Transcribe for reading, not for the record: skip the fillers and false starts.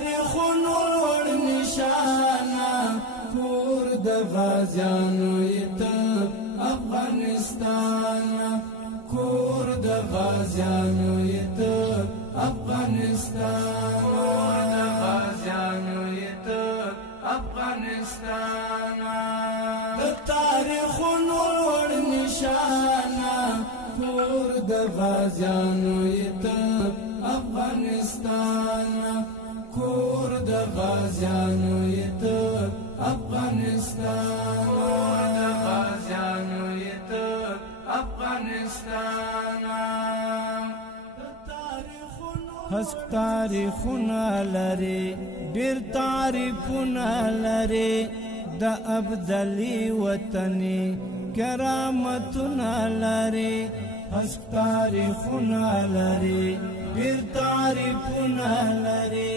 تاریخونو لوړ نشانه کور د غازیانو ته افغانستان کور د غازیانو ته افغانستان کور د غازیانو ته افغانستان د تاریخونو لوړ نشانه کور د غازیانو ته افغانستان کور د غازیانو ته افغانستان کور د غازیانو ته افغانستان هسک تاریخونه لري ډېر تعریفونه لري د ابدالي وطني کرامتونه لري هسک تاریخونه لري ډېر تعریفونه لري